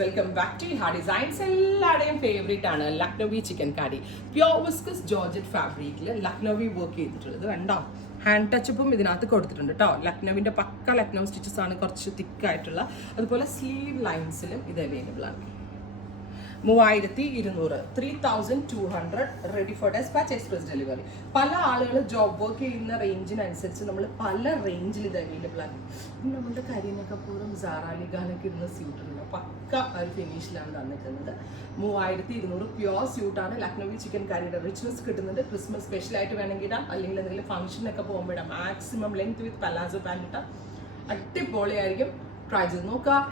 Welcome back to ഹാ designs. എല്ലാവരുടെയും favourite ആണ് ലക്നോവി ചിക്കൻ കാരി. പ്യോർ വിസ്കസ് ജോർജറ്റ് ഫാബ്രിക്കിൽ ലക്നോവി വർക്ക് ചെയ്തിട്ടുള്ളത് കണ്ടോ. ഹാൻഡ് ടച്ചപ്പും ഇതിനകത്ത് കൊടുത്തിട്ടുണ്ട് കേട്ടോ. ലക്നോവിൻ്റെ പക്ക ലക്നോ സ്റ്റിച്ചസ് ആണ്, കുറച്ച് തിക്കായിട്ടുള്ള. അതുപോലെ സ്ലീവ് ലൈൻസിലും ഇത് അവൈലബിൾ ആണ്. 3200, 3200 ready for despatch express delivery. പല ആളുകൾ ജോബ് വർക്ക് ചെയ്യുന്ന റേഞ്ചിനനുസരിച്ച് നമ്മൾ പല റേഞ്ചിൽ ഇത് അവൈലബിൾ ആണ്. നമ്മുടെ കരിനൊക്കെ പൂർവ്വം സാറാലിഗാനൊക്കെ ഇരുന്ന സ്യൂട്ടുണ്ട്, പക്ക ഒരു ഫിനിഷിലാണ് തന്നിട്ടുള്ളത്. 3200 പ്യോർ സ്യൂട്ടാണ്. ലക്നോവി ചിക്കൻ കറിയുടെ റിച്ച്നെസ് കിട്ടുന്നുണ്ട്. ക്രിസ്മസ് സ്പെഷ്യലായിട്ട് വേണമെങ്കിൽ ഇടാം, അല്ലെങ്കിൽ എന്തെങ്കിലും ഫംഗ്ഷനൊക്കെ പോകുമ്പോൾ ഇടാം. മാക്സിമം ലെങ്ത് വിത്ത് പലാസോ പാൻറ് ഇട്ടാൽ അടിപൊളിയായിരിക്കും. ട്രൈ ചെയ്ത് നോക്കുക.